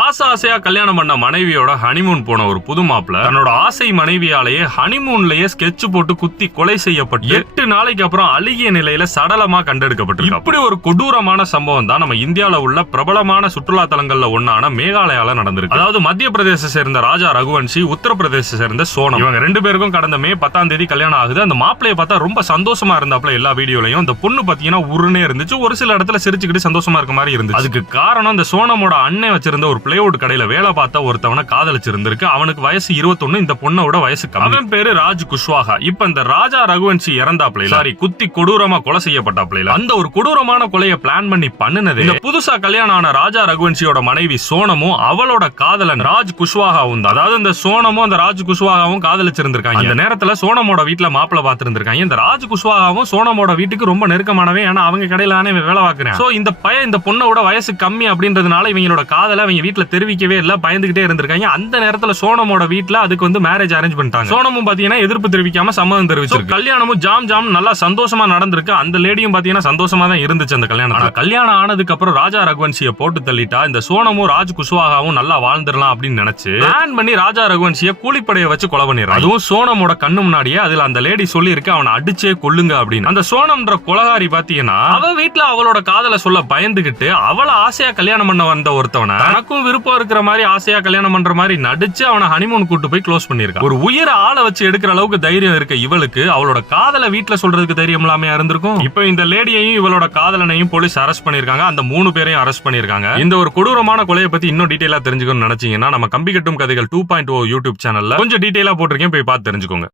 ஆசையா கல்யாணம் பண்ண மனைவியோட ஹனிமூன் போன ஒரு புது மாப்பிள்ள தன்னோட ஆசை மனைவியாலேயே ஹனிமூன்லயே ஸ்கெட்ச் போட்டு குத்தி கொலை செய்யப்பட்டு 8 நாளைக்கு அப்புறம் அழுகிய நிலையில சடலமா கண்டெடுக்கப்பட்டு இப்படி ஒரு கொடூரமான சம்பவம் தான் நம்ம இந்தியாவில உள்ள பிரபலமான சுற்றுலா தலங்கள்ல ஒன்னான மேகாலயால நடந்திருக்கு. அதாவது மத்திய பிரதேச சேர்ந்த ராஜா ரகுவன்ஷி, உத்தரப்பிரதேச சேர்ந்த சோனம், இவங்க 2 பேருக்கும் கடந்த மே 10ஆம் தேதி கல்யாணம் ஆகுது. அந்த மாப்பிளைய பார்த்தா ரொம்ப சந்தோஷமா இருந்தாப்ல எல்லா வீடியோலயும். அந்த பொண்ணு பாத்தீங்கன்னா உருனே இருந்துச்சு, ஒரு சில இடத்துல சிரிச்சுக்கிட்டு சந்தோஷமா இருக்க மாதிரி இருந்துச்சு. அதுக்கு காரணம் இந்த சோனமோட அண்ணன் வச்சிருந்த ஒரு பிளேவுட் கடையில வேலை பார்த்த ஒருத்தவனை காதலிச்சிருந்திருக்கு. அவனுக்கு வயசு 21, இந்த பொண்ணோட வயசு கம்மி. அவன் பேரு ராஜ் குஷ்வாஹா. இப்ப இந்த ராஜா ரகுவன்ஷி இறந்தாப்ல, சாரி குத்தி கொடூரமா கொலை செய்யப்பட்டாப்ல. அந்த ஒரு கொடூரமான கொலையை பிளான் பண்ணி பண்ணுனது இந்த புதுசா கல்யாணம் ஆன ராஜா ரகுவன்ஷியோட மனைவி சோனமும் அவளோட காதலன் ராஜ் குஷ்வாஹாவும் தான். அதாவது இந்த சோனமும் அந்த ராஜ் குஷ்வாஹாவும் காதலிச்சிருந்திருக்காங்க. அந்த நேரத்துல சோனமோட வீட்டுல மாப்பிள்ள பார்த்திருந்திருக்காங்க. இந்த ராஜ் குஷ்வாஹாவும் சோனமோட வீட்டுக்கு ரொம்ப நெருக்கமானவே, ஆனா அவங்க கடையில தானே வேலை பார்க்கிறேன். சோ இந்த பையன் இந்த பொண்ணோட வயசு கம்மி அப்படின்றதுனால இவங்களோட காதலை அவங்க வீட்டுல தெரிவிக்கவே இல்ல, பயந்துகிட்டே இருந்திருக்காங்க. அந்த நேரத்துல சோனமோட வீட்டுல அதுக்கு மேரேஜ் அரேஞ்ச் பண்ணிட்டாங்க. சோனமும் பாத்தீங்கன்னா எதிர்ப்பு தெரிவிக்காம சம்மதம் தெரிவிச்சிருக்கு. கல்யாணமும் ஜாம் நல்லா சந்தோஷமா நடந்திருக்கு. அந்த லேடியும் பாத்தீங்கன்னா சந்தோஷமா தான் இருந்துச்சு அந்த கல்யாணம். கல்யாணம் ஆனதுக்கு அப்புறம் ராஜா ரகுவன்ஷியை போட்டு தள்ளிட்டா இந்த சோனமும் ராஜ் குஷ்வாஹாவும் நல்லா வாழ்ந்துடலாம் அப்படின்னு நினைச்சு பிளான் பண்ணி ராஜா ரகுவன்ஷியை கூலிப்படையை வச்சு கொலை பண்ணிடுறாங்க. அதுவும் சோனமோட கண்ணு முன்னாடியே. அதுல அந்த லேடி சொல்லி இருக்கு, அவனை அடிச்சே கொல்லுங்க அப்படின்னு. அந்த சோனம்ன்ற கொலகாரி பாத்தீங்கன்னா அவ வீட்டுல அவளோட காதலை சொல்ல பயந்துகிட்டு அவளை ஆசையா கல்யாணம் பண்ண வந்த ஒருத்தவனை தனக்கும் விருப்பம் இருக்கிற மாதிரி ஆசையா கல்யாணம் பண்ற மாதிரி நடிச்சு அவனை ஹனிமூன் கூட்டு போய் க்ளோஸ் பண்ணிருக்கா. ஒரு உயிரை ஆளை வச்சு எடுக்கிற அளவுக்கு தைரியம் இருக்க இவளுக்கு அவளோட காதலை வீட்டுல சொல்றதுக்கு தைரியம் இல்லாம இருந்திருக்கும். இப்ப இந்த லேடியையும் இவளோட காதலனையும் போலீஸ் அரெஸ்ட் பண்ணிருக்காங்க. அந்த 3 பேரையும் அரெஸ்ட் பண்ணிருக்காங்க. இந்த ஒரு கொடூரமான கொலையை பத்தி இன்னும் டீடைலா தெரிஞ்சுக்கணும்னு நினைச்சீங்கன்னா நம்ம கம்பி கட்டும் கதைகள் 2.0 யூடியூப் சேனல்ல கொஞ்சம் டீடைலா போட்டிருக்கேன், போய் பார்த்து தெரிஞ்சுக்கோங்க.